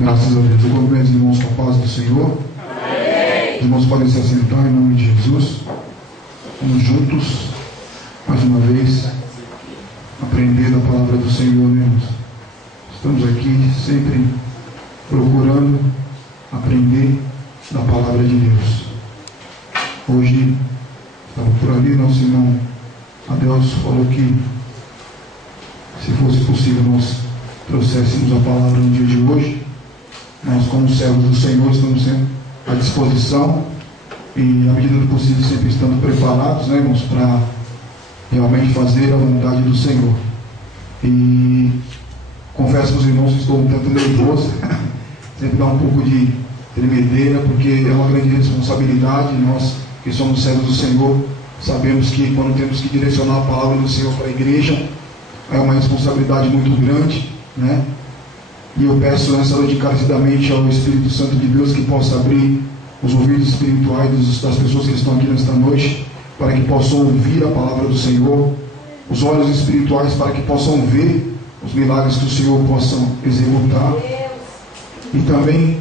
Graças a Deus. Eu cumprimento os irmãos com a paz do Senhor. Amém. Os irmãos podem se assentar em nome de Jesus. Vamos juntos, mais uma vez, aprender da palavra do Senhor, né, irmãos? Estamos aqui sempre procurando aprender da palavra de Deus. Hoje, estava por ali, nosso irmão Adelso falou que, se fosse possível, nós trouxéssemos a palavra no dia de hoje. Nós, como servos do Senhor, estamos sempre à disposição e, na medida do possível, sempre estamos preparados, né, irmãos, para realmente fazer a vontade do Senhor. E confesso aos irmãos que estou um tanto nervoso, sempre dá um pouco de tremedeira, porque é uma grande responsabilidade. Nós, que somos servos do Senhor, sabemos que quando temos que direcionar a palavra do Senhor para a igreja, é uma responsabilidade muito grande, né? E eu peço nessa noite encarecidamente ao Espírito Santo de Deus que possa abrir os ouvidos espirituais das pessoas que estão aqui nesta noite, para que possam ouvir a palavra do Senhor, os olhos espirituais para que possam ver os milagres que o Senhor possa executar, e também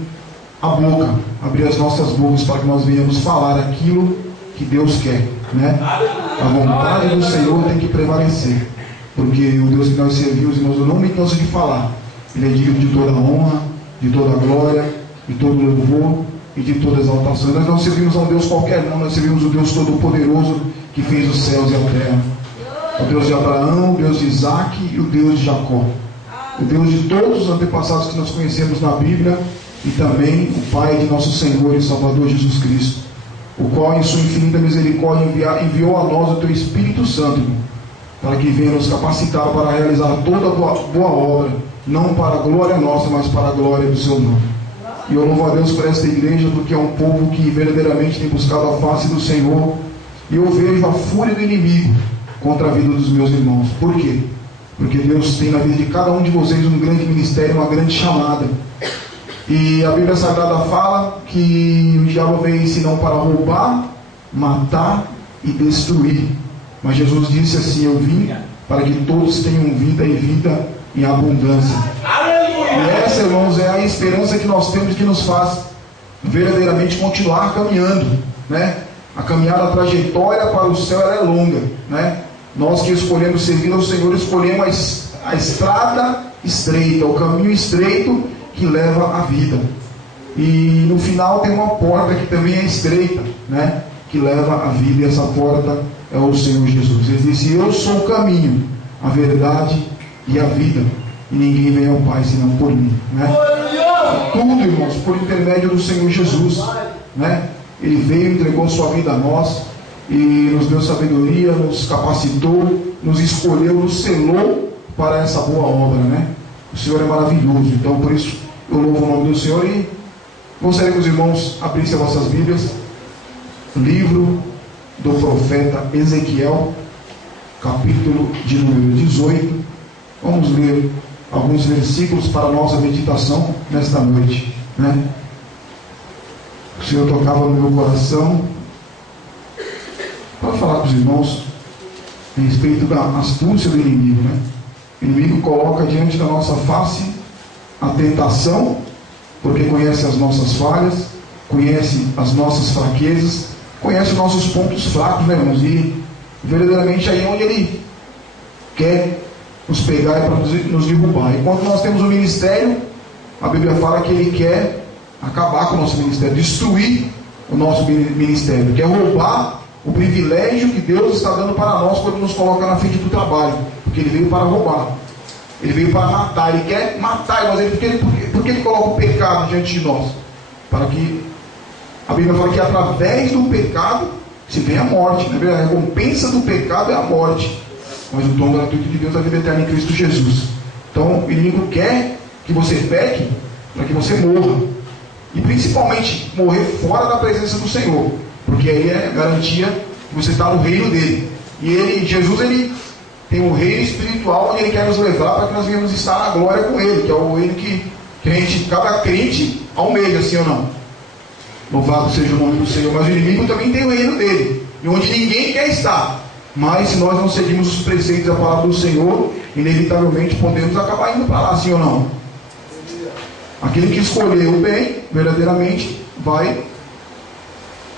a boca, abrir as nossas bocas para que nós venhamos falar aquilo que Deus quer, né? A vontade do Senhor tem que prevalecer, porque o Deus que nós servimos, irmãos, eu não me canso de falar, Ele é digno de toda honra, de toda glória, de todo louvor e de toda exaltação. Nós não servimos a um Deus qualquer, não. Nós servimos o Deus Todo-Poderoso que fez os céus e a terra. O Deus de Abraão, o Deus de Isaac e o Deus de Jacó. O Deus de todos os antepassados que nós conhecemos na Bíblia, e também o Pai de nosso Senhor e Salvador Jesus Cristo, o qual em sua infinita misericórdia enviou a nós o teu Espírito Santo, irmão, para que venha nos capacitar para realizar toda a boa obra, não para a glória nossa, mas para a glória do seu nome. E eu louvo a Deus por esta igreja, porque é um povo que verdadeiramente tem buscado a face do Senhor, e eu vejo a fúria do inimigo contra a vida dos meus irmãos. Por quê? Porque Deus tem na vida de cada um de vocês um grande ministério, uma grande chamada. E a Bíblia Sagrada fala que o diabo veio senão para roubar, matar e destruir. Mas Jesus disse assim: eu vim para que todos tenham vida e vida em abundância. E essa, irmãos, é a esperança que nós temos, que nos faz verdadeiramente continuar caminhando, né? A caminhada, a trajetória para o céu, ela é longa, né? Nós que escolhemos servir ao Senhor, escolhemos a estrada estreita, o caminho estreito que leva à vida. E no final tem uma porta que também é estreita, né? Que leva à vida, e essa porta é o Senhor Jesus. Ele disse: eu sou o caminho, a verdade e a vida, e ninguém vem ao Pai senão por mim, né? Tudo, irmãos, por intermédio do Senhor Jesus, né? Ele veio, entregou sua vida a nós e nos deu sabedoria, nos capacitou, nos escolheu, nos selou para essa boa obra, né? O Senhor é maravilhoso. Então, por isso eu louvo o nome do Senhor. E gostaria que os irmãos abrissem as vossas Bíblias, livro do profeta Ezequiel, capítulo de número 18. Vamos ler alguns versículos para a nossa meditação nesta noite, né? O Senhor tocava no meu coração para falar com os irmãos a respeito da astúcia do inimigo, né? O inimigo coloca diante da nossa face a tentação, porque conhece as nossas falhas, conhece as nossas fraquezas, conhece os nossos pontos fracos, né, irmãos? E verdadeiramente aí é onde ele quer nos pegar e para nos derrubar. Enquanto nós temos o ministério, a Bíblia fala que ele quer acabar com o nosso ministério, destruir o nosso ministério, quer roubar o privilégio que Deus está dando para nós quando nos coloca na frente do trabalho, porque ele veio para roubar, ele veio para matar, ele quer matar, mas porque ele coloca o pecado diante de nós, para que a Bíblia fala que através do pecado se vem a morte, né? A recompensa do pecado é a morte, mas o dom gratuito de Deus é a vida eterna em Cristo Jesus. Então o inimigo quer que você peque para que você morra, e principalmente morrer fora da presença do Senhor, porque aí é garantia que você está no reino dele. E Jesus, ele tem um reino espiritual onde ele quer nos levar para que nós venhamos estar na glória com ele, que é o reino que cada crente almeja, assim ou não. Louvado seja o nome do Senhor. Mas o inimigo também tem o reino dele, e onde ninguém quer estar. Mas se nós não seguimos os preceitos da palavra do Senhor, inevitavelmente podemos acabar indo para lá, sim ou não? Aquele que escolher o bem, verdadeiramente, vai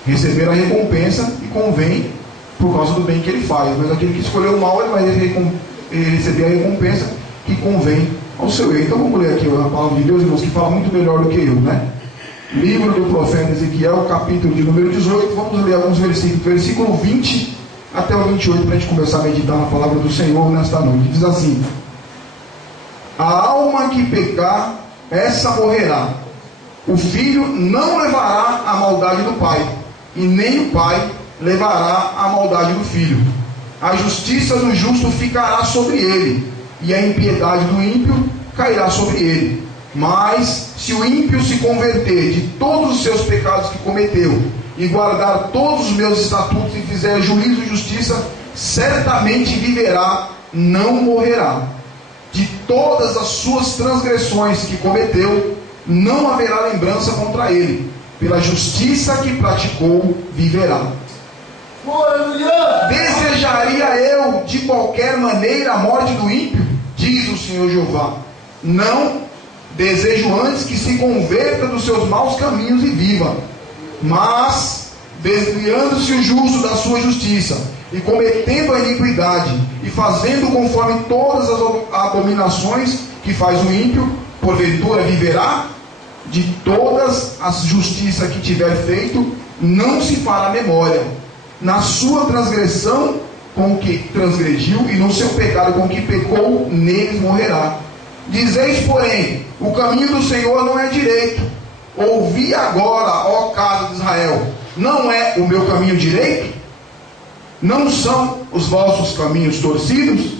receber a recompensa e convém por causa do bem que ele faz. Mas aquele que escolher o mal, ele vai receber a recompensa que convém ao seu erro. Então vamos ler aqui a palavra de Deus, irmãos, que fala muito melhor do que eu, né? Livro do profeta Ezequiel, capítulo de número 18. Vamos ler alguns versículos, versículo 20 até o 28, para a gente começar a meditar na palavra do Senhor nesta noite. Diz assim: a alma que pecar, essa morrerá. O filho não levará a maldade do pai, e nem o pai levará a maldade do filho. A justiça do justo ficará sobre ele, e a impiedade do ímpio cairá sobre ele. Mas se o ímpio se converter de todos os seus pecados que cometeu, e guardar todos os meus estatutos, e fizer juízo e justiça, certamente viverá, não morrerá. De todas as suas transgressões que cometeu, não haverá lembrança contra ele. Pela justiça que praticou, viverá. Desejaria eu de qualquer maneira a morte do ímpio? Diz o Senhor Jeová. Não, desejo antes que se converta dos seus maus caminhos e viva. Mas, desviando-se o justo da sua justiça, e cometendo a iniquidade, e fazendo conforme todas as abominações que faz o ímpio, porventura viverá? De todas as justiças que tiver feito, não se fará memória. Na sua transgressão com que transgrediu, e no seu pecado com que pecou, neles morrerá. Dizeis, porém, o caminho do Senhor não é direito. Ouvi agora, ó casa de Israel, não é o meu caminho direito? Não são os vossos caminhos torcidos?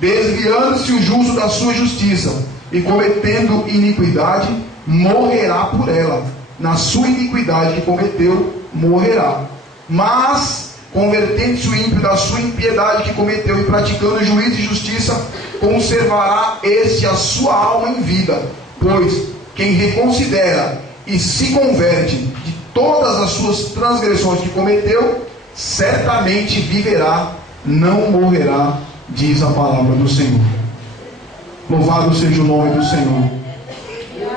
Desviando-se o justo da sua justiça, e cometendo iniquidade, morrerá por ela. Na sua iniquidade que cometeu, morrerá. Mas, convertendo-se o ímpio da sua impiedade que cometeu, e praticando juízo e justiça, conservará esse a sua alma em vida. Pois quem reconsidera e se converte de todas as suas transgressões que cometeu, certamente viverá, não morrerá, diz a palavra do Senhor. Louvado seja o nome do Senhor.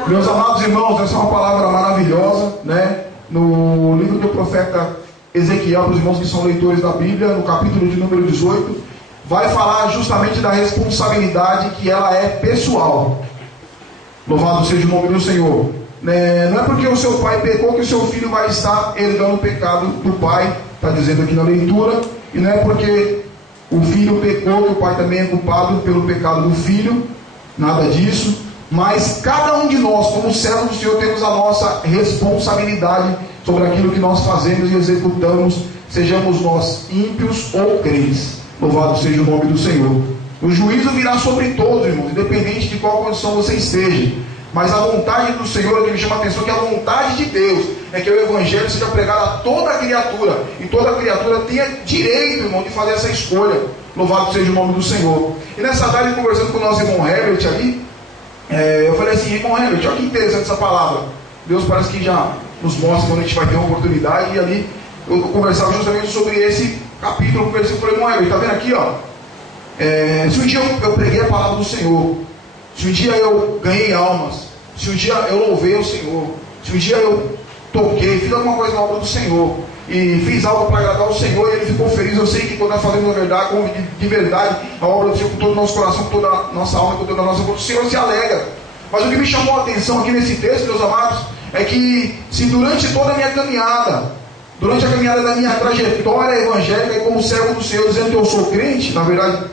Meus amados irmãos, essa é uma palavra maravilhosa, né? No livro do profeta Ezequiel, para os irmãos que são leitores da Bíblia, no capítulo de número 18, vai falar justamente da responsabilidade que ela é pessoal. Louvado seja o nome do Senhor. Não é porque o seu pai pecou que o seu filho vai estar herdando o pecado do pai, está dizendo aqui na leitura, e não é porque o filho pecou que o pai também é culpado pelo pecado do filho, nada disso. Mas cada um de nós, como servos do Senhor, temos a nossa responsabilidade sobre aquilo que nós fazemos e executamos, sejamos nós ímpios ou crentes. Louvado seja o nome do Senhor. O juízo virá sobre todos, irmãos, independente de qual condição você esteja. Mas a vontade do Senhor, é que me chama a atenção, que a vontade de Deus é que o Evangelho seja pregado a toda a criatura, e toda a criatura tenha direito, irmão, de fazer essa escolha. Louvado seja o nome do Senhor. E nessa tarde, conversando com o nosso irmão Herbert ali, eu falei assim: irmão Herbert, olha que interessante essa palavra. Deus parece que já nos mostra quando a gente vai ter uma oportunidade. E ali eu conversava justamente sobre esse capítulo. Eu conversei com o irmão Herbert, está vendo aqui, ó? Se um dia eu preguei a palavra do Senhor, se um dia eu ganhei almas, se um dia eu louvei o Senhor, se um dia eu toquei, fiz alguma coisa na obra do Senhor, e fiz algo para agradar o Senhor, e Ele ficou feliz. Eu sei que quando nós fazemos a verdade, de verdade, a obra do Senhor, com todo o nosso coração, com toda a nossa alma, com toda a nossa vontade, o Senhor se alegra. Mas o que me chamou a atenção aqui nesse texto, meus amados, é que se durante toda a minha caminhada, durante a caminhada da minha trajetória evangélica, e como servo do Senhor, dizendo que eu sou crente, na verdade,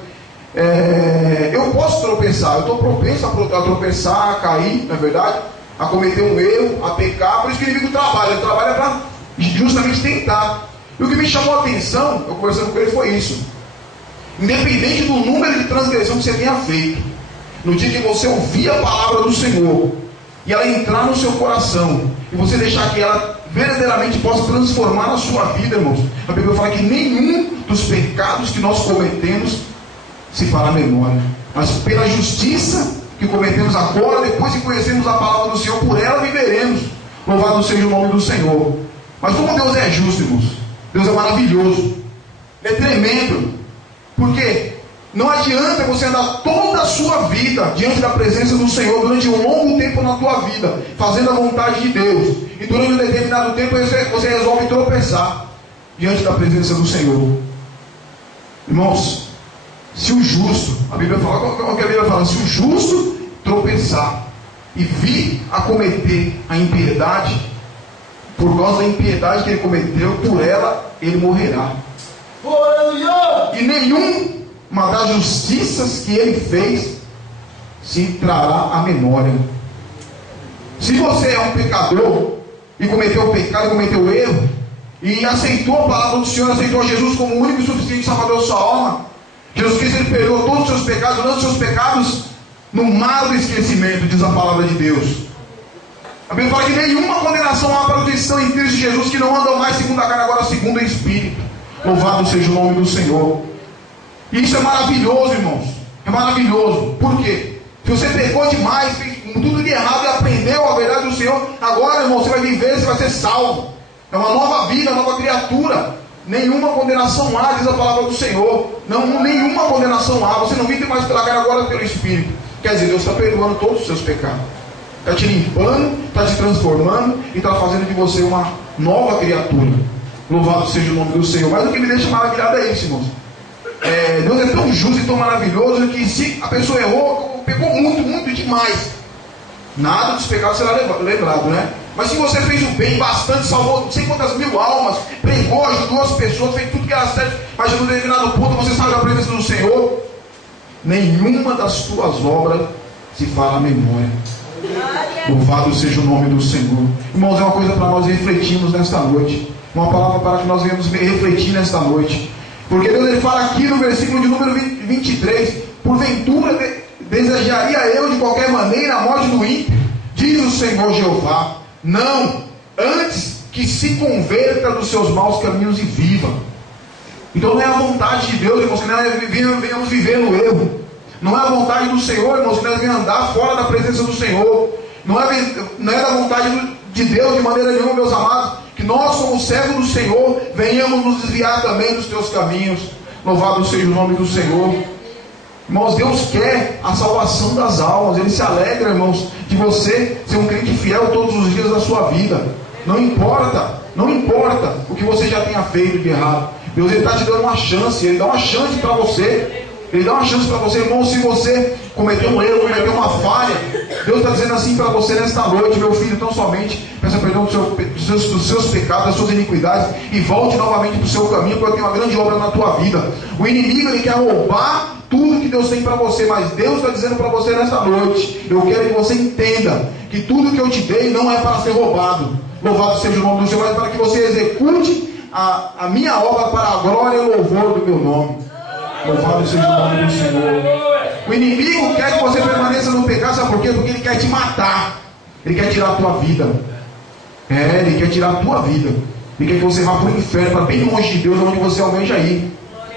eu posso tropeçar, eu estou propenso a tropeçar, a cair, na verdade, a cometer um erro, a pecar. Por isso que o inimigo trabalha, ele trabalha para justamente tentar. E o que me chamou a atenção, eu conversando com ele, foi isso: independente do número de transgressão que você tenha feito, no dia que você ouvir a palavra do Senhor e ela entrar no seu coração, e você deixar que ela verdadeiramente possa transformar a sua vida, irmãos, a Bíblia fala que nenhum dos pecados que nós cometemos se fará memória, mas pela justiça que cometemos agora, depois que conhecemos a palavra do Senhor, por ela viveremos. Louvado seja o nome do Senhor. Mas como Deus é justo, irmãos, Deus é maravilhoso, é tremendo, porque Não adianta você andar toda a sua vida diante da presença do Senhor, durante um longo tempo na tua vida, fazendo a vontade de Deus, e durante um determinado tempo você resolve tropeçar diante da presença do Senhor. Irmãos, se o justo, a Bíblia fala, qual que a Bíblia fala? Se o justo tropeçar e vir a cometer a impiedade, por causa da impiedade que ele cometeu, por ela ele morrerá. E nenhuma das justiças que ele fez se trará à memória. Se você é um pecador e cometeu o pecado, cometeu o erro, e aceitou a palavra do Senhor, aceitou Jesus como o único e suficiente Salvador da sua alma, Jesus Cristo, ele perdoou todos os seus pecados, lançou os seus pecados no mar do esquecimento, diz a palavra de Deus. A Bíblia fala que nenhuma condenação há para os que estão em Cristo Jesus, que não andam mais segundo a carne, agora segundo o Espírito. Louvado seja o nome do Senhor. E isso é maravilhoso, irmãos. É maravilhoso. Por quê? Se você pecou demais, fez tudo de errado e aprendeu a verdade do Senhor, agora, irmão, você vai viver, você vai ser salvo. É uma nova vida, nova criatura. Nenhuma condenação há, diz a palavra do Senhor. Não, nenhuma condenação há. Você não vive mais pela carne, agora pelo Espírito. Quer dizer, Deus está perdoando todos os seus pecados. Está te limpando, está te transformando e está fazendo de você uma nova criatura. Louvado seja o nome do Senhor. Mas o que me deixa maravilhado é isso, irmãos. Deus é tão justo e tão maravilhoso que se a pessoa errou, pecou muito, muito demais, nada dos pecados será lembrado, né? Mas se você fez o bem bastante, salvou não sei quantas mil almas, pregou, ajudou as pessoas, fez tudo que era certo, mas chegou a determinado ponto, você saiu da presença do Senhor, nenhuma das tuas obras se fala à memória. Louvado seja o nome do Senhor. Irmãos, é uma coisa para nós refletirmos nesta noite, uma palavra para que nós venhamos refletir nesta noite. Porque Deus, ele fala aqui no versículo de número 23, porventura desejaria eu de qualquer maneira a morte do ímpio, diz o Senhor Jeová, não, antes que se converta dos seus maus caminhos e viva. Então não é a vontade de Deus, irmãos, que nós venhamos viver no erro. Não é a vontade do Senhor, irmãos, que nós venhamos andar fora da presença do Senhor. Não é da vontade de Deus de maneira nenhuma, meus amados, que nós, como servos do Senhor, venhamos nos desviar também dos teus caminhos. Louvado seja o nome do Senhor. Irmãos, Deus quer a salvação das almas. Ele se alegra, irmãos, de você ser um crente fiel todos os dias da sua vida. Não importa o que você já tenha feito de errado. Deus está te dando uma chance. Ele dá uma chance para você. Ele dá uma chance para você, irmão. Se você cometeu um erro, cometeu uma falha, Deus está dizendo assim para você nesta noite: meu filho, tão somente peça perdão dos seus pecados, das suas iniquidades, e volte novamente para o seu caminho, porque eu tenho uma grande obra na tua vida. O inimigo, ele quer roubar tudo que Deus tem para você, mas Deus está dizendo para você nesta noite: eu quero que você entenda que tudo que eu te dei não é para ser roubado. Louvado seja o nome do Senhor, mas para que você execute a minha obra para a glória e o louvor do meu nome. Louvado seja o nome do Senhor. O inimigo quer que você permaneça no pecado, sabe por quê? Porque ele quer te matar. Ele quer tirar a tua vida. Ele quer tirar a tua vida. Ele quer que você vá para o inferno, para bem longe de Deus, onde você almeja ir.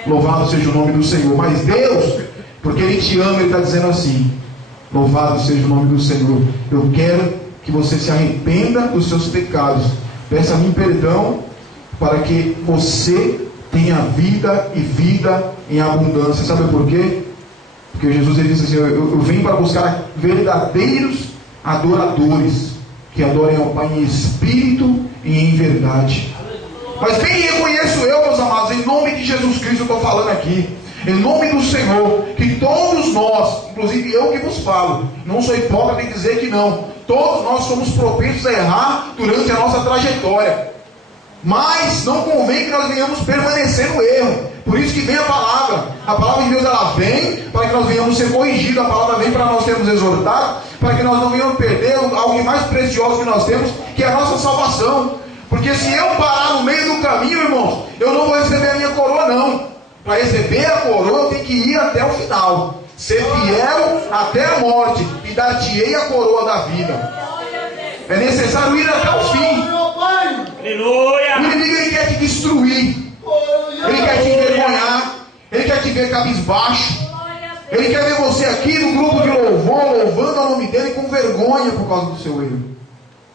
Louvado seja o nome do Senhor. Mas Deus, porque Ele te ama, Ele está dizendo assim: louvado seja o nome do Senhor. Eu quero que você se arrependa dos seus pecados. Peça a mim perdão, para que você tenha vida e vida em abundância. Sabe por quê? Porque Jesus, ele disse assim: eu venho para buscar verdadeiros adoradores, que adorem ao Pai em espírito e em verdade. Mas quem reconheço eu, meus amados, em nome de Jesus Cristo eu estou falando aqui, em nome do Senhor, que todos nós, inclusive eu que vos falo, não sou hipócrita em dizer que não, todos nós somos propensos a errar durante a nossa trajetória. Mas não convém que nós venhamos permanecer no erro. Por isso que vem a palavra. A palavra de Deus, ela vem para que nós venhamos ser corrigidos. A palavra vem para nós sermos exortados, para que nós não venhamos perder algo mais precioso que nós temos, que é a nossa salvação. Porque se eu parar no meio do caminho, irmãos, eu não vou receber a minha coroa, não. Para receber a coroa eu tenho que ir até o final, ser fiel até a morte, e dar-te-ei a coroa da vida. É necessário ir até o fim. Aleluia. O inimigo, ele quer te destruir, ele quer te envergonhar, ele quer te ver cabisbaixo, ele quer ver você aqui no grupo de louvor, louvando o nome dele com vergonha por causa do seu erro.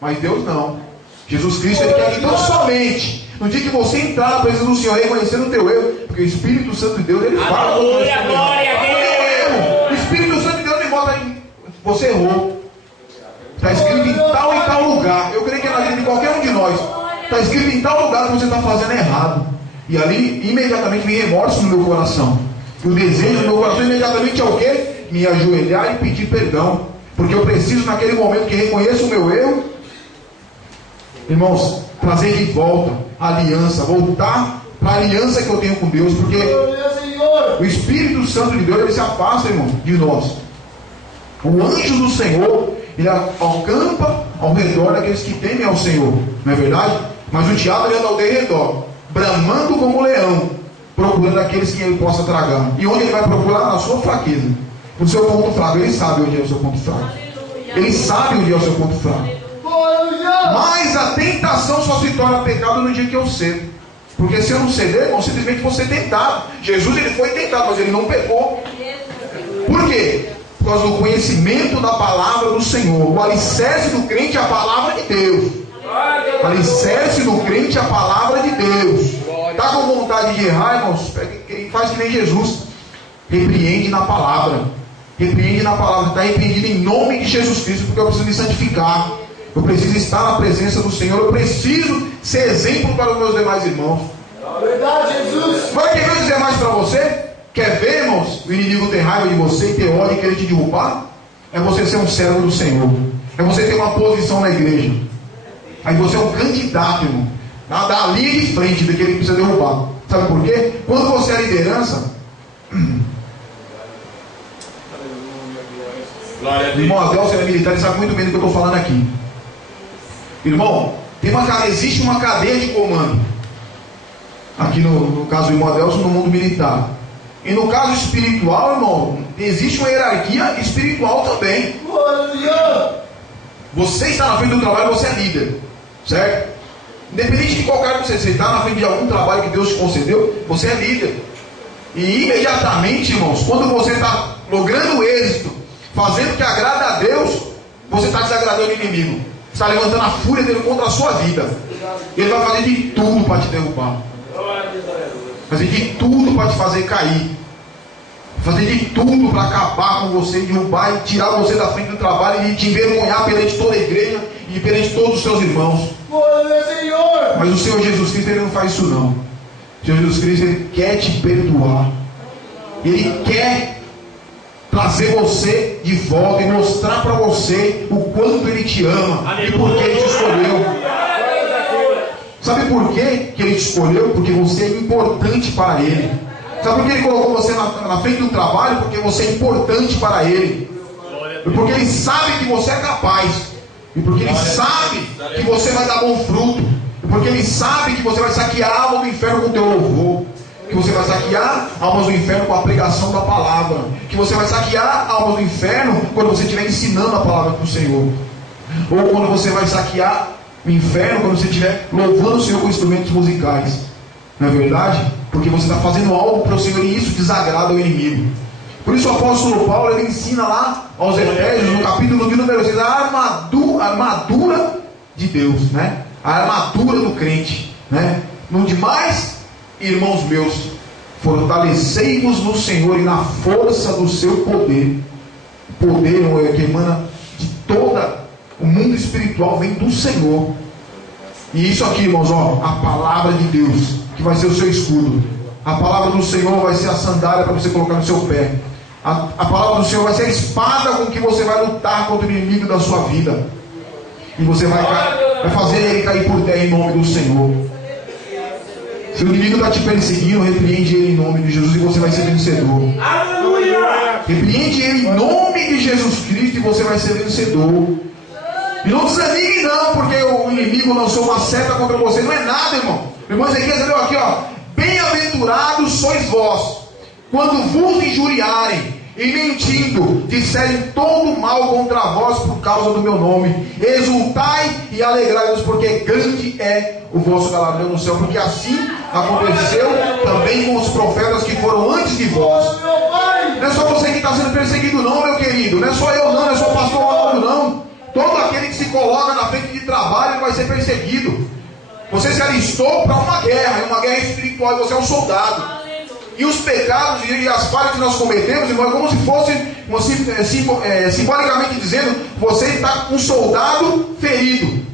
Mas Deus não. Jesus Cristo, ele quer que tão somente No dia que você entrar na presença do Senhor, reconhecendo o teu erro, porque o Espírito Santo de Deus, ele fala. Aleluia, glória a Deus. O Espírito Santo de Deus, ele mostra aí, você errou. Está escrito em tal e tal lugar. Eu creio que é na vida de qualquer um de nós. Está escrito em tal lugar que você está fazendo errado. E ali, imediatamente, vem remorso no meu coração. E o desejo do meu coração imediatamente é o quê? Me ajoelhar e pedir perdão. Porque eu preciso, naquele momento que reconheço o meu erro, irmãos, trazer de volta a aliança, voltar para a aliança que eu tenho com Deus. Porque o Espírito Santo de Deus, ele se afasta, irmão, de nós. O anjo do Senhor, ele acampa ao redor daqueles que temem ao Senhor, não é verdade? Mas o diabo, ele anda ao derredor, bramando como leão, procurando aqueles que ele possa tragar. E onde ele vai procurar? Na sua fraqueza, no seu ponto fraco. Ele sabe onde é o seu ponto fraco. Ele sabe onde é o seu ponto fraco. Mas a tentação só se torna pecado no dia que eu cedo. Porque se eu não ceder, irmão, simplesmente vou ser tentado. Jesus, ele foi tentado, mas ele não pecou. Por quê? Por causa do conhecimento da palavra do Senhor. O alicerce do crente é a palavra de Deus. O alicerce do crente é a palavra de Deus. Está com vontade de errar, irmãos? Faz que nem Jesus. Repreende na palavra. Repreende na palavra. Está repreendido em nome de Jesus Cristo, porque eu preciso me santificar. Eu preciso estar na presença do Senhor. Eu preciso ser exemplo para os meus demais irmãos. Verdade, Jesus. Vai querer dizer mais para você? Quer ver, irmãos, o inimigo ter raiva de você e ter ódio e querer te derrubar? É você ser um servo do Senhor. É você ter uma posição na igreja. Aí você é um candidato, irmão, da linha de frente daquele que precisa derrubar. Sabe por quê? Quando você é liderança, o irmão Adelson é militar, ele sabe muito bem do que eu estou falando aqui. Irmão, existe uma cadeia de comando. Aqui no caso do irmão Adelson, no mundo militar. E no caso espiritual, irmão, existe uma hierarquia espiritual também. Você está na frente do trabalho, você é líder, certo? Independente de qual cargo você está na frente de algum trabalho que Deus te concedeu, você é líder. E imediatamente, irmãos, quando você está logrando êxito, fazendo o que agrada a Deus, você está desagradando o inimigo. Está levantando a fúria dele contra a sua vida. Ele vai fazer de tudo para te derrubar. Fazer de tudo para te fazer cair. Fazer de tudo para acabar com você, derrubar e tirar você da frente do trabalho e te envergonhar perante toda a igreja e perante todos os seus irmãos. Mas o Senhor Jesus Cristo, ele não faz isso não. O Senhor Jesus Cristo, ele quer te perdoar. Ele quer trazer você de volta e mostrar para você o quanto ele te ama. Aleluia. E por que ele te escolheu. Sabe por que ele te escolheu? Porque você é importante para ele. Sabe por que ele colocou você na frente do trabalho? Porque você é importante para ele. E porque ele sabe que você é capaz. E porque ele sabe que você vai dar bom fruto. E porque ele sabe que você vai saquear a alma do inferno com o teu louvor. Que você vai saquear almas do inferno com a pregação da palavra. Que você vai saquear almas do inferno quando você estiver ensinando a palavra do Senhor. Ou quando você vai saquear o inferno quando você estiver louvando o Senhor com instrumentos musicais. Não é verdade? Porque você está fazendo algo para o Senhor e isso desagrada o inimigo. Por isso o apóstolo Paulo, ele ensina lá aos Efésios, no capítulo de número 6, a armadura de Deus, né? A armadura do crente, né? No demais, irmãos meus, fortalecei-vos no Senhor e na força do seu poder. O poder que emana de toda o mundo espiritual vem do Senhor. E isso aqui, irmãos, ó, a palavra de Deus, que vai ser o seu escudo. A palavra do Senhor vai ser a sandália para você colocar no seu pé. A palavra do Senhor vai ser a espada com que você vai lutar contra o inimigo da sua vida. E você vai fazer ele cair por terra em nome do Senhor. Se o inimigo está te perseguindo, repreende ele em nome de Jesus e você vai ser vencedor. Aleluia! Repreende ele em nome de Jesus Cristo e você vai ser vencedor. E não desanime não, porque o inimigo lançou uma seta contra você. Não é nada, irmão. O irmão Ezequiel leu aqui, ó. Bem-aventurados sois vós, quando vos injuriarem e mentindo disserem todo mal contra vós por causa do meu nome. Exultai e alegrai-vos, porque grande é o vosso galardão no céu. Porque assim aconteceu também com os profetas que foram antes de vós. Não é só você que está sendo perseguido não, meu querido. Não é só eu não, não é só o pastor Ronaldo não. Todo aquele que se coloca na frente de trabalho vai ser perseguido. Você se alistou para uma guerra espiritual, e você é um soldado. E os pecados e as falhas que nós cometemos, irmão, é como se fosse, simbolicamente dizendo, você está um soldado ferido.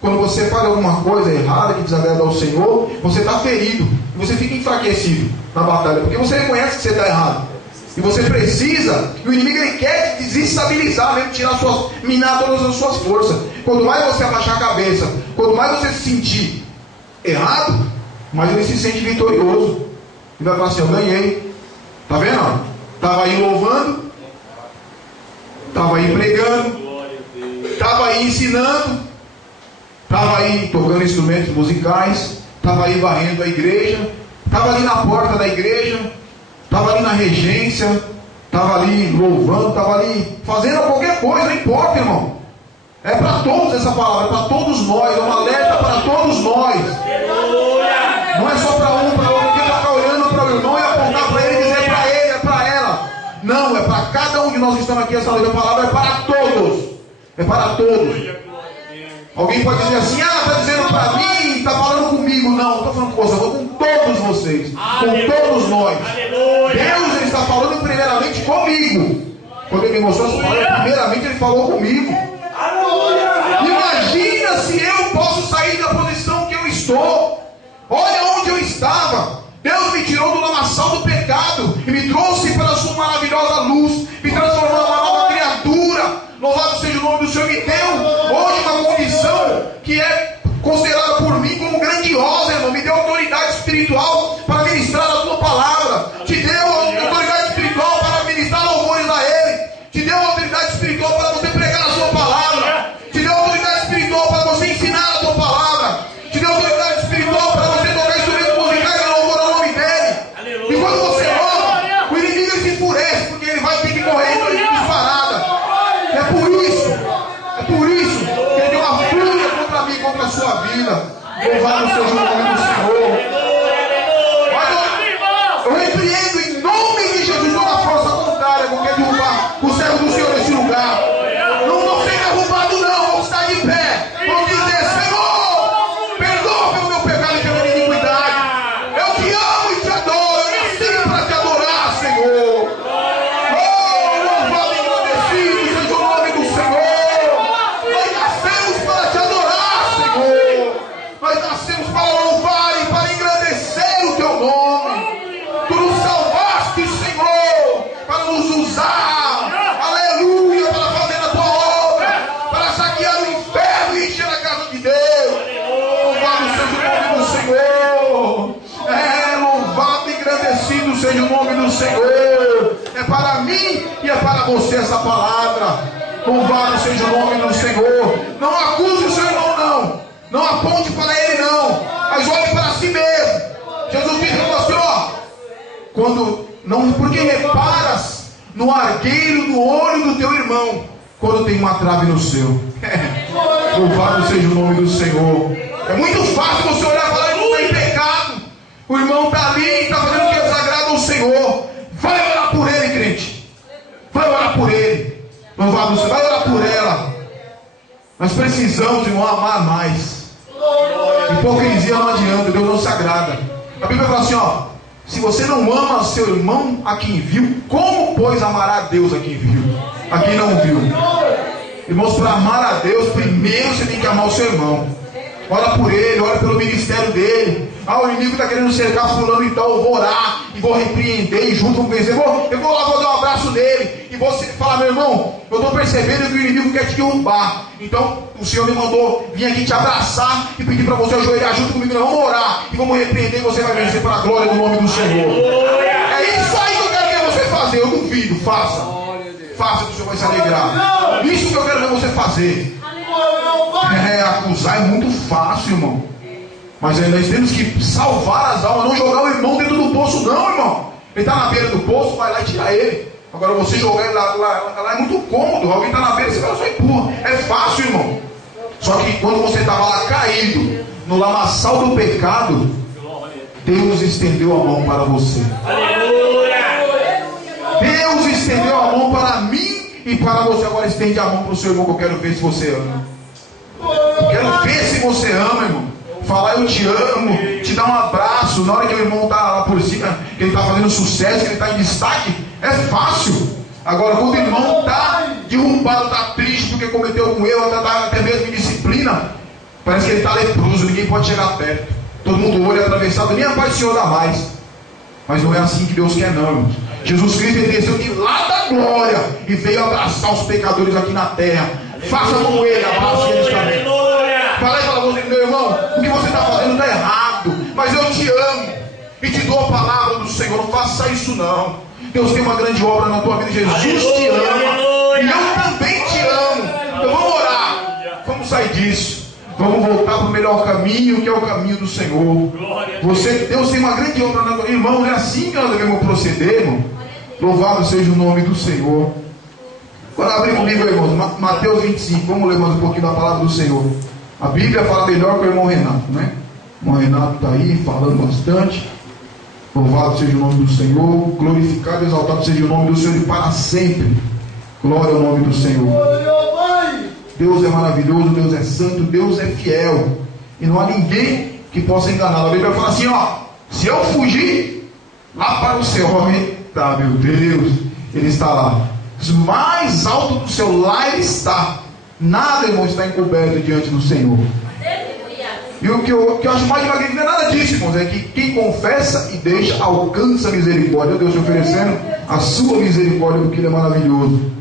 Quando você faz alguma coisa errada que desagrada ao Senhor, você está ferido. E você fica enfraquecido na batalha, porque você reconhece que você está errado. E você precisa, e o inimigo ele quer te desestabilizar, mesmo minar todas as suas forças. Quanto mais você abaixar a cabeça, quanto mais você se sentir errado, mais ele se sente vitorioso. E vai falar assim: eu ganhei. Tá vendo? Estava aí louvando, estava aí pregando, estava aí ensinando, estava aí tocando instrumentos musicais, estava aí varrendo a igreja, estava ali na porta da igreja, estava ali na regência, estava ali louvando, estava ali fazendo qualquer coisa, não importa, irmão. É para todos essa palavra, é para todos nós, é uma alerta para todos nós. Não é só para um, para outro, que ficar olhando para o irmão e apontar para ele e dizer para ele, é para ela. Não, é para cada um de nós que estamos aqui, essa palavra é para todos. É para todos. Alguém pode dizer assim: ah, está dizendo para mim, está falando comigo. Não, estou falando com você, eu vou com todos vocês, com todos nós. Deus ele está falando primeiramente comigo. Quando ele me mostrou essa palavra, primeiramente ele falou comigo. Imagina se eu posso sair da posição que eu estou. Olha onde eu estava. Deus me tirou do lamaçal do pecado e me trouxe para a sua maravilhosa luz, me transformou numa nova criatura. Louvado seja o nome do Senhor. Me deu hoje uma condição que é considerada por mim como grandiosa, irmão. Me deu autoridade espiritual para ministrar a tua palavra. Te deu autoridade espiritual para ministrar louvores a Ele. Te deu autoridade espiritual para você pregar a sua palavra. Te deu autoridade espiritual para você ensinar a tua palavra. Te deu autoridade espiritual para você tocar instrumentos musicais e louvar o nome dele. E quando você louva, o inimigo se enfurece, porque ele vai ter que correr disparada. É por isso que ele tem uma fúria contra mim, contra a sua vida. Louvado seja o nome do Senhor. Eu repreendo em nome de Jesus toda a força contrária, porque derrubar o servo do Senhor nesse lugar. Não vou ser derrubado, não. Vou estar de pé. Vou dizer: Senhor, perdoa pelo meu pecado e pela minha iniquidade. Eu te amo e te adoro. Eu nasci para te adorar, Senhor. Oh, louvado e agradecido seja o nome do Senhor. Nós nascemos para te adorar, Senhor. Nós nascemos para louvar e para engrandecer o teu nome. Tu nos salvaste, Senhor, para nos usar, aleluia, para fazer a tua obra, para saquear o inferno e encher a casa de Deus. Louvado seja o nome do Senhor. Louvado e engrandecido seja o nome do Senhor. É para mim e é para você essa palavra. Louvado seja o nome do Senhor. Não acuse o seu irmão, não. Não aponte para ele, não. Mas olhe para si mesmo. Jesus disse para você: porque reparas no argueiro do olho do teu irmão, quando tem uma trave no seu. Louvado seja o nome do Senhor. É muito fácil você olhar e falar: ele não tem pecado. O irmão está ali e está fazendo o que desagrada ao Senhor. Vai orar por ele, crente. Vai orar por ele. Louvado seja, vai orar por ela. Nós precisamos, irmão, amar mais. Hipocrisia não adianta, Deus não se agrada. A Bíblia fala assim: se você não ama seu irmão a quem viu, como pois amará a Deus a quem viu, a quem não viu? Irmãos, para amar a Deus, primeiro você tem que amar o seu irmão. Ora por ele, ora pelo ministério dele. O inimigo está querendo cercar fulano, então eu vou orar e vou repreender e junto vamos vencer. Eu vou lá, vou dar um abraço nele e vou falar: meu irmão, eu estou percebendo que o inimigo quer te derrubar. Então o Senhor me mandou vir aqui te abraçar e pedir para você ajoelhar junto comigo. Nós vamos orar e vamos repreender e você vai vencer para a glória do nome do Senhor. É isso aí que eu quero ver você fazer. Eu duvido, faça. Faça que o Senhor vai se alegrar. Isso que eu quero ver você fazer. Acusar é muito fácil, irmão. Mas aí nós temos que salvar as almas, não jogar o irmão dentro do poço, não, irmão. Ele está na beira do poço, vai lá e tira ele. Agora você jogar ele lá é muito cômodo. Alguém está na beira, você vai só empurra. É fácil, irmão. Só que quando você estava lá caído, no lamaçal do pecado, Deus estendeu a mão para você. Deus estendeu a mão para mim e para você. Agora estende a mão para o seu irmão, que eu quero ver se você ama. Eu quero ver se você ama, irmão. falar eu te amo, te dar um abraço, na hora que o irmão está lá por cima, que ele está fazendo sucesso, que ele está em destaque, é fácil. Agora, quando o irmão está derrubado, está triste porque cometeu algum erro, até mesmo em disciplina, parece que ele está leproso, ninguém pode chegar perto. Todo mundo olha atravessado, nem a paz do Senhor dá mais. Mas não é assim que Deus quer, não, irmãos. Jesus Cristo, ele desceu de lá da glória e veio abraçar os pecadores aqui na terra. Faça como ele, abraça eles também. Fala aí para você, meu irmão, o que você está fazendo está errado, mas eu te amo e te dou a palavra do Senhor. Não faça isso, não. Deus tem uma grande obra na tua vida. Jesus te ama e eu também te amo. Então vamos orar, vamos sair disso. Vamos voltar para o melhor caminho, que é o caminho do Senhor. Deus tem uma grande obra na tua vida. Irmão, é assim que nós devemos proceder, irmão. Louvado seja o nome do Senhor. Agora abre comigo, irmãos, Mateus 25. Vamos ler mais um pouquinho da palavra do Senhor. A Bíblia fala melhor que o irmão Renato, né? O irmão Renato está aí falando bastante. Louvado seja o nome do Senhor. Glorificado e exaltado seja o nome do Senhor e para sempre. Glória ao nome do Senhor. Deus é maravilhoso, Deus é santo, Deus é fiel. E não há ninguém que possa enganá-lo. A Bíblia fala assim, ó. Se eu fugir lá para o céu, tá, meu Deus, ele está lá. Mais alto do seu lar ele está. Nada, irmão, está encoberto diante do Senhor. E o que eu acho mais magnífico não é nada disso, irmãos. É que quem confessa e deixa, alcança a misericórdia. Deus te oferecendo a sua misericórdia, porque ele é maravilhoso.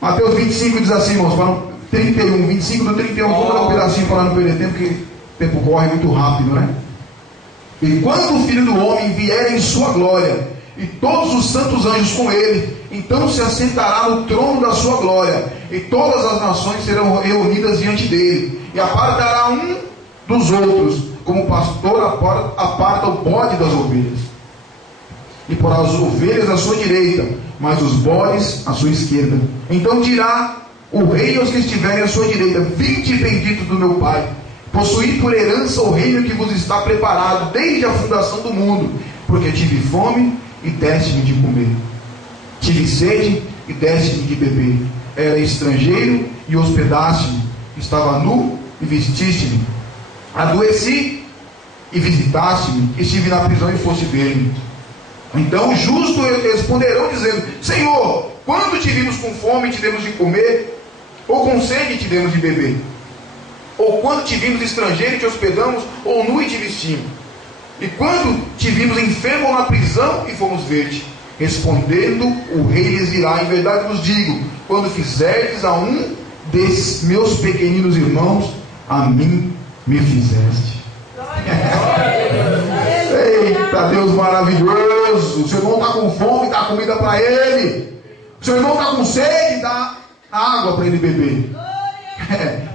Mateus 25 diz assim, irmãos, para 31, 25 do 31, vamos dar um pedacinho para não perder tempo, porque o tempo corre muito rápido, né? E quando o Filho do Homem vier em sua glória, e todos os santos anjos com ele, então se assentará no trono da sua glória, e todas as nações serão reunidas diante dele, e apartará um dos outros, como o pastor aparta o bode das ovelhas. E porá as ovelhas à sua direita, mas os bodes à sua esquerda. Então dirá o rei aos que estiverem à sua direita: vinde benditos do meu Pai, possuí por herança o reino que vos está preparado desde a fundação do mundo, porque tive fome e deste-me de comer, tive sede e deste-me de beber, era estrangeiro e hospedaste-me, estava nu e vestiste-me, adoeci e visitaste-me, estive na prisão e foste ver-me. Então os justos responderão dizendo: Senhor, quando te vimos com fome e te demos de comer, ou com sede e te demos de beber? Ou quando te vimos estrangeiro e te hospedamos, ou nu e te vestimos? E quando te vimos enfermo ou na prisão e fomos ver-te? Respondendo, o rei lhes dirá: em verdade vos digo, quando fizerdes a um desses meus pequeninos irmãos, a mim me fizeste. Eita, Deus maravilhoso! O seu irmão está com fome, dá comida para ele. O seu irmão está com sede, dá água para ele beber.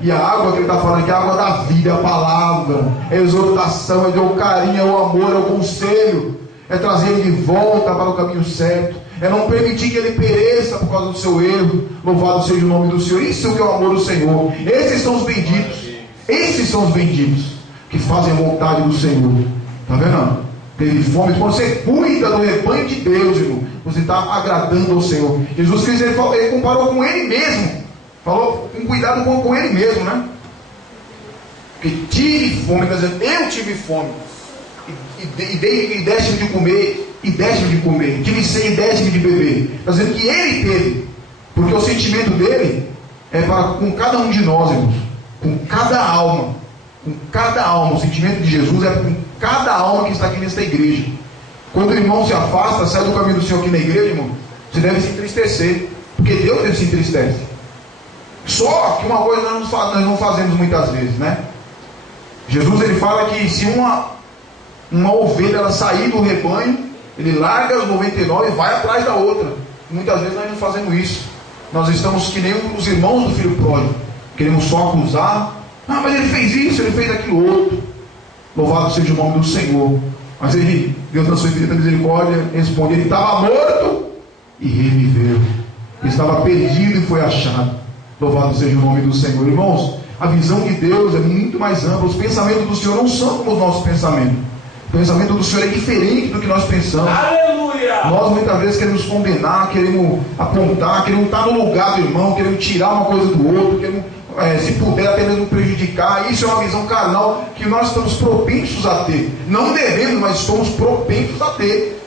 E a água que ele está falando aqui é a água da vida, é a palavra, é a exortação, é o carinho, é o amor, é o conselho, é trazer ele de volta para o caminho certo, é não permitir que ele pereça por causa do seu erro. Louvado seja o nome do Senhor. Isso é o que é o amor do Senhor. Esses são os benditos. Esses são os benditos que fazem a vontade do Senhor. Está vendo? Teve fome. Quando você cuida do rebanho de Deus, irmão, você está agradando ao Senhor. Jesus Cristo, ele comparou com ele mesmo. Falou com cuidado com ele mesmo, né? Porque tive fome, está dizendo, eu tive fome. E deste-me de comer, e deste-me de comer. Tive sede e deste-me de beber. Está dizendo que ele teve. Porque o sentimento dele é para com cada um de nós, irmãos. Com cada alma. Com cada alma. O sentimento de Jesus é com cada alma que está aqui nesta igreja. Quando o irmão se afasta, sai do caminho do Senhor aqui na igreja, irmão, você deve se entristecer. Porque Deus ele se entristece. Só que uma coisa nós não fazemos muitas vezes, né? Jesus ele fala que se uma ovelha ela sair do rebanho, ele larga as 99 e vai atrás da outra. Muitas vezes nós não fazemos isso. Nós estamos que nem os irmãos do filho pródigo. Queremos só acusar. Ah, mas ele fez isso, ele fez aquilo outro. Louvado seja o nome do Senhor. Mas ele, Deus na sua infinita misericórdia, responde: ele estava morto e reviveu. Ele estava perdido e foi achado. Louvado seja o nome do Senhor. Irmãos, a visão de Deus é muito mais ampla. Os pensamentos do Senhor não são como os nossos pensamentos. O pensamento do Senhor é diferente do que nós pensamos. Aleluia! Nós muitas vezes queremos condenar, queremos apontar, queremos estar no lugar do irmão, queremos tirar uma coisa do outro, queremos se puder até mesmo prejudicar. Isso é uma visão carnal que nós estamos propensos a ter. Não devemos, mas estamos propensos a ter.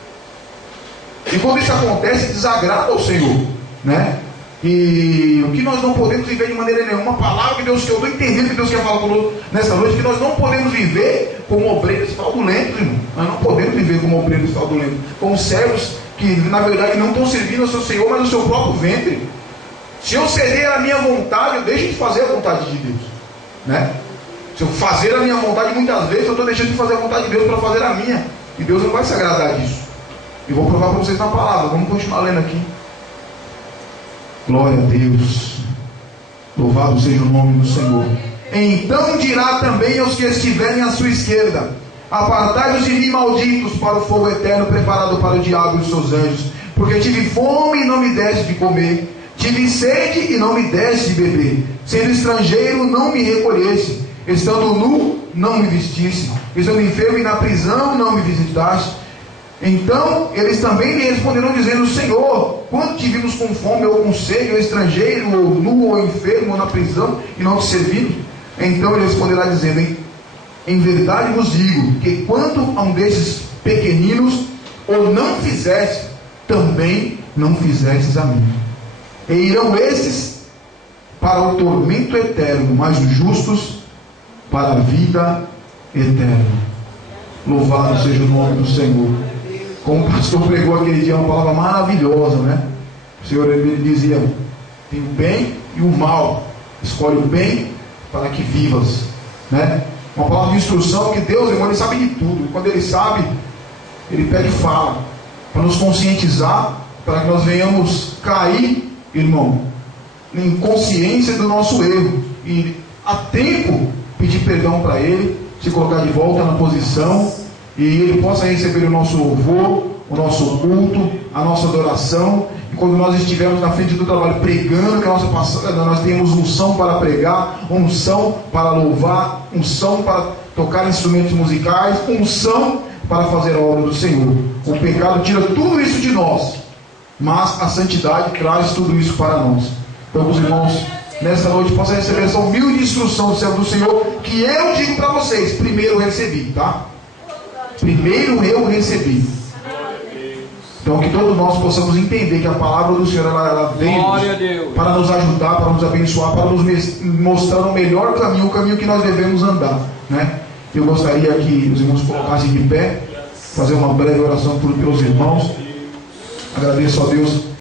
E quando isso acontece, desagrada ao Senhor, né? E o que nós não podemos viver de maneira nenhuma, a palavra que Deus, que eu estou entendendo que Deus quer falar conosco nessa noite, que nós não podemos viver como obreiros fraudulentos, irmão. Nós não podemos viver como obreiros fraudulentos, como servos que na verdade não estão servindo ao seu Senhor, mas ao seu próprio ventre. Se eu ceder à minha vontade, eu deixo de fazer a vontade de Deus, né? Se eu fazer a minha vontade, muitas vezes eu estou deixando de fazer a vontade de Deus para fazer a minha, e Deus não vai se agradar disso. E vou provar para vocês na palavra. Vamos continuar lendo aqui. Glória a Deus. Louvado seja o nome do Senhor. Então dirá também aos que estiverem à sua esquerda: apartai-vos de mim, malditos, para o fogo eterno preparado para o diabo e os seus anjos. Porque tive fome e não me deste de comer, tive sede e não me deste de beber, sendo estrangeiro não me recolheste, estando nu não me vestisse, estando enfermo e na prisão não me visitaste. Então eles também lhe responderão dizendo: Senhor, quando te vimos com fome ou com sede, ou estrangeiro, ou nu, ou enfermo, ou na prisão, e não te servimos? Então ele responderá dizendo: em verdade vos digo, que quanto a um desses pequeninos, ou não fizeste, também não fizestes a mim. E irão estes para o tormento eterno, mas os justos para a vida eterna. Louvado seja o nome do Senhor. Como o pastor pregou aquele dia, uma palavra maravilhosa, né? O Senhor, ele dizia: tem o bem e o mal, escolhe o bem para que vivas, né? Uma palavra de instrução que Deus, irmão, ele sabe de tudo, e quando ele sabe, ele pede e fala, para nos conscientizar, para que nós venhamos cair, irmão, em consciência do nosso erro, e a tempo pedir perdão para ele, se colocar de volta na posição, e ele possa receber o nosso louvor, o nosso culto, a nossa adoração. E quando nós estivermos na frente do trabalho pregando, que nós temos unção para pregar, unção para louvar, unção para tocar instrumentos musicais, unção para fazer a obra do Senhor. O pecado tira tudo isso de nós, mas a santidade traz tudo isso para nós. Então, os irmãos, nessa noite possam receber essa humilde instrução do céu do Senhor, que eu digo para vocês: primeiro eu recebi, tá? Primeiro eu recebi. Então que todos nós possamos entender que a palavra do Senhor ela vem para nos ajudar, para nos abençoar, para nos mostrar o melhor caminho, o caminho que nós devemos andar, né? Eu gostaria que os irmãos colocassem de pé, fazer uma breve oração pelos irmãos. Agradeço a Deus